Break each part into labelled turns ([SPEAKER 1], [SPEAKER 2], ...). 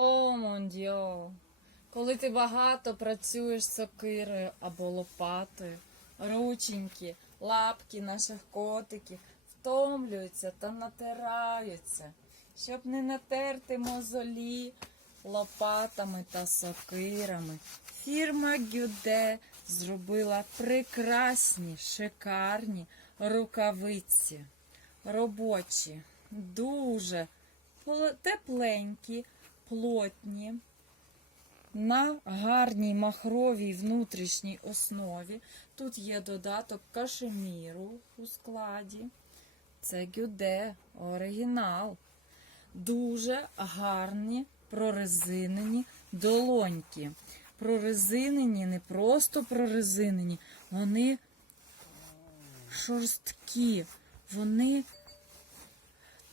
[SPEAKER 1] О, мондіо. Коли ти багато працюєш сокирою або лопатою, рученьки, лапки наших котиків втомлюються та натираються, щоб не натерти мозолі лопатами та сокирами. Фірма Гюде зробила прекрасні, шикарні рукавиці. Робочі, дуже тепленькі, плотні, на гарній махровій внутрішній основі. Тут є додаток кашеміру у складі. Це гюде, оригінал. Дуже гарні прорезинені долоньки. Прорезинені, не просто прорезинені, вони шорсткі, вони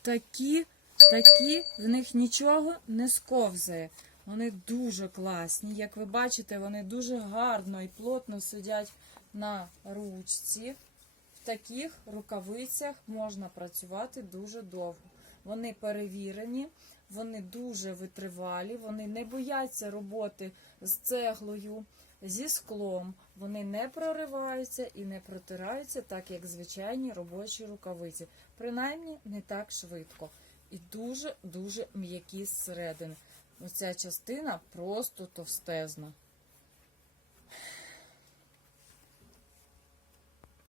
[SPEAKER 1] такі, такі, в них нічого не сковзає. Вони дуже класні. Як ви бачите, вони дуже гарно і плотно сидять на ручці. В таких рукавицях можна працювати дуже довго. Вони перевірені, вони дуже витривалі, вони не бояться роботи з цеглою, зі склом. Вони не прориваються і не протираються, так як звичайні робочі рукавиці. Принаймні не так швидко. І дуже-дуже м'які зсередини. Оця частина просто товстезна.